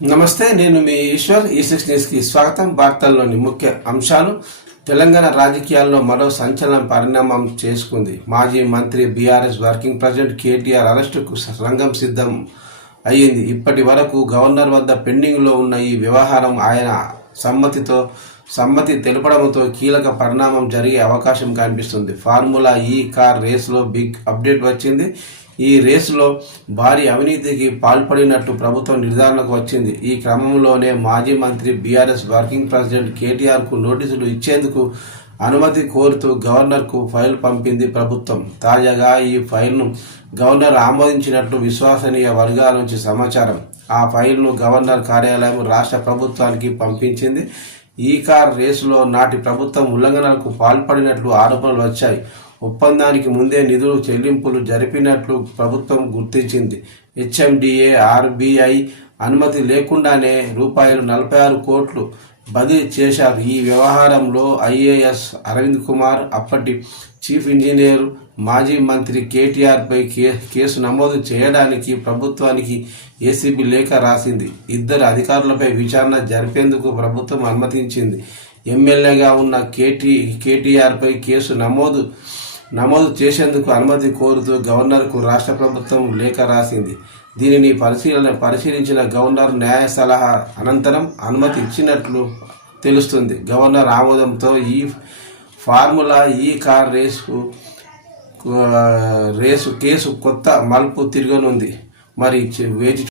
నమస్తే నేను మీ ఈశ్వర్. ఈ సిక్స్ న్యూస్కి స్వాగతం. వార్తల్లోని ముఖ్య అంశాలు. తెలంగాణ రాజకీయాల్లో మరో సంచలనం పరిణామం చేసుకుంది. మాజీ మంత్రి బీఆర్ఎస్ వర్కింగ్ ప్రెసిడెంట్ కేటీఆర్ అరెస్టుకు రంగం సిద్ధం అయ్యింది. ఇప్పటి వరకు గవర్నర్ వద్ద పెండింగ్లో ఉన్న ఈ వ్యవహారం ఆయన సమ్మతితో సమ్మతి తెలపడంతో కీలక పరిణామం జరిగే అవకాశం కనిపిస్తుంది. ఫార్ములా ఈ కార్ రేసులో బిగ్ అప్డేట్ వచ్చింది. ఈ రేసులో భారీ అవినీతికి పాల్పడినట్టు ప్రభుత్వం నిర్ధారణకు వచ్చింది. ఈ క్రమంలోనే మాజీ మంత్రి బీఆర్ఎస్ వర్కింగ్ ప్రెసిడెంట్ కేటీఆర్కు నోటీసులు ఇచ్చేందుకు అనుమతి కోరుతూ గవర్నర్కు ఫైల్ పంపింది ప్రభుత్వం. తాజాగా ఈ ఫైల్ను గవర్నర్ ఆమోదించినట్లు విశ్వసనీయ వర్గాల నుంచి సమాచారం. ఆ ఫైల్ను గవర్నర్ కార్యాలయం రాష్ట్ర ప్రభుత్వానికి పంపించింది. ఈ కార్ రేసులో నాటి ప్రభుత్వం ఉల్లంఘనలకు పాల్పడినట్లు ఆరోపణలు వచ్చాయి. ఒప్పందానికి ముందే నిధులు చెల్లింపులు జరిపినట్లు ప్రభుత్వం గుర్తించింది. హెచ్ఎండిఏ ఆర్బీఐ అనుమతి లేకుండానే రూపాయలు నలభై ఆరు కోట్లు బదిలీ చేశారు. ఈ వ్యవహారంలో ఐఏఎస్ అరవింద్ కుమార్ అప్పటి చీఫ్ ఇంజనీర్ మాజీ మంత్రి కేటీఆర్పై కే కేసు నమోదు చేయడానికి ప్రభుత్వానికి ఏసీబీ లేఖ రాసింది. ఇద్దరు అధికారులపై విచారణ జరిపేందుకు ప్రభుత్వం అనుమతించింది. ఎమ్మెల్యేగా ఉన్న కేటీ కేటీఆర్పై కేసు నమోదు నమోదు చేసేందుకు అనుమతి కోరుతూ గవర్నర్కు రాష్ట్ర ప్రభుత్వం లేఖ రాసింది. దీనిని పరిశీలన పరిశీలించిన గవర్నర్ న్యాయ సలహా అనంతరం అనుమతి ఇచ్చినట్లు తెలుస్తుంది. గవర్నర్ ఆమోదంతో ఈ ఫార్ములా ఈ కార్ రేసు రేసు కేసు కొత్త మలుపు తిరగనుంది. మరి వేచి